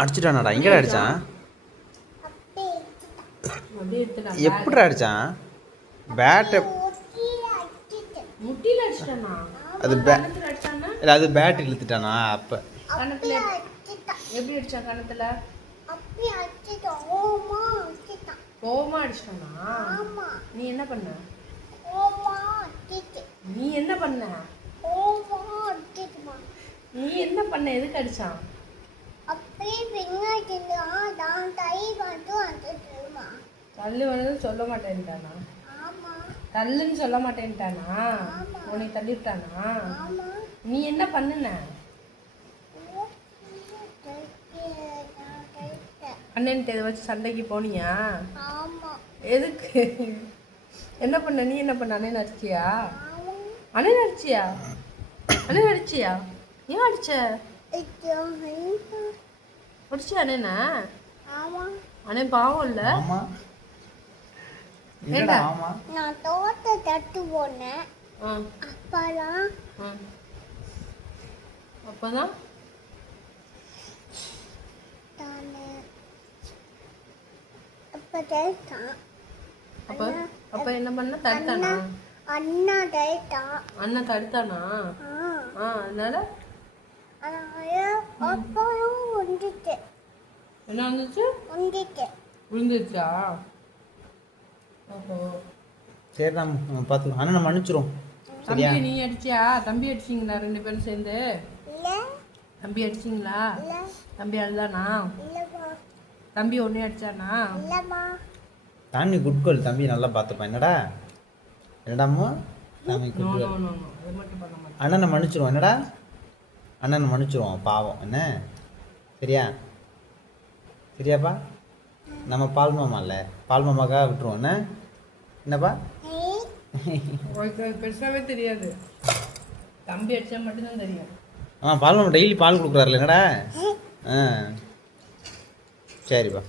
அடிச்சுட்டானாடா? எங்கடா அடிச்சான்? எப்படிடா அடிச்சான்? பேட் முட்டில அடிச்சானா? அது இல்ல, அது பேட் இழுத்துட்டானா? அப்ப கணத்துல எப்படி அடிச்சான்? கணத்துல கோவமா அடிச்சானா? நீ என்ன பண்ண? நீ என்ன பண்ண? நீ என்ன பண்ண? எதுக்கு அடிச்சான்? தள்ளு வந்து சொல்ல மாட்டேன்ட்டானா? தள்ளுன்னு சொல்ல மாட்டேன்ட்டானா? உன்னை தள்ளிவிட்டானா? நீ என்ன பண்ணுன? அண்ணன்ட்ட இதை வச்சு சண்டைக்கு போனியா? எதுக்கு? என்ன பண்ண? நீ என்ன பண்ண? அண்ணன் அடிச்சியா? அண்ணன் அடிச்சியா? அண்ணன் அடிச்சியா? ஏன் அடிச்ச? அடிச்சியா அண்ணனா? அண்ணன் பாவம் இல்ல? நான் தோட்ட தட்டு போனேன். அப்பதான் அப்ப என்ன பண்ண? தடுத்தானா? அண்ணா தடுத்தானா? அதனால என்ன வந்துச்சு? விழுந்துச்சா? ஓஹோ, சரி, நம்ம பார்த்துக்கலாம். அண்ணனை மன்னிச்சிரும். சரியா? தம்பி நீ அடிச்சியா? தம்பி அடிச்சிங்களா? 2 பேரும் சேர்ந்து தம்பி அடிச்சிங்களா? தம்பி அழுதானா? தம்பி ஒன்னே அடிச்சானா? சாமி குட் கேர்ள். தம்பி நல்லா பார்த்துப்பான். என்னடா என்னடாமோ சாமி குட் கேர்ள். அது மட்டும் பண்ண மாட்டேன். அண்ணனை மன்னிச்சிருவோம். என்னடா அண்ணனை மன்னிச்சிருவோம். பாவம் என்ன? சரியா? சரியாப்பா? நம்ம பால் மாமா இல்லை, பால் மாமாக்காக விட்டுருவோம். என்ன என்னப்பா? பெருசாவே தெரியாது. தம்பி அடிச்சா மட்டும்தான் தெரியும். பால் மாமா டெய்லி பால் கொடுக்குறாருல. என்னடா? சரிப்பா.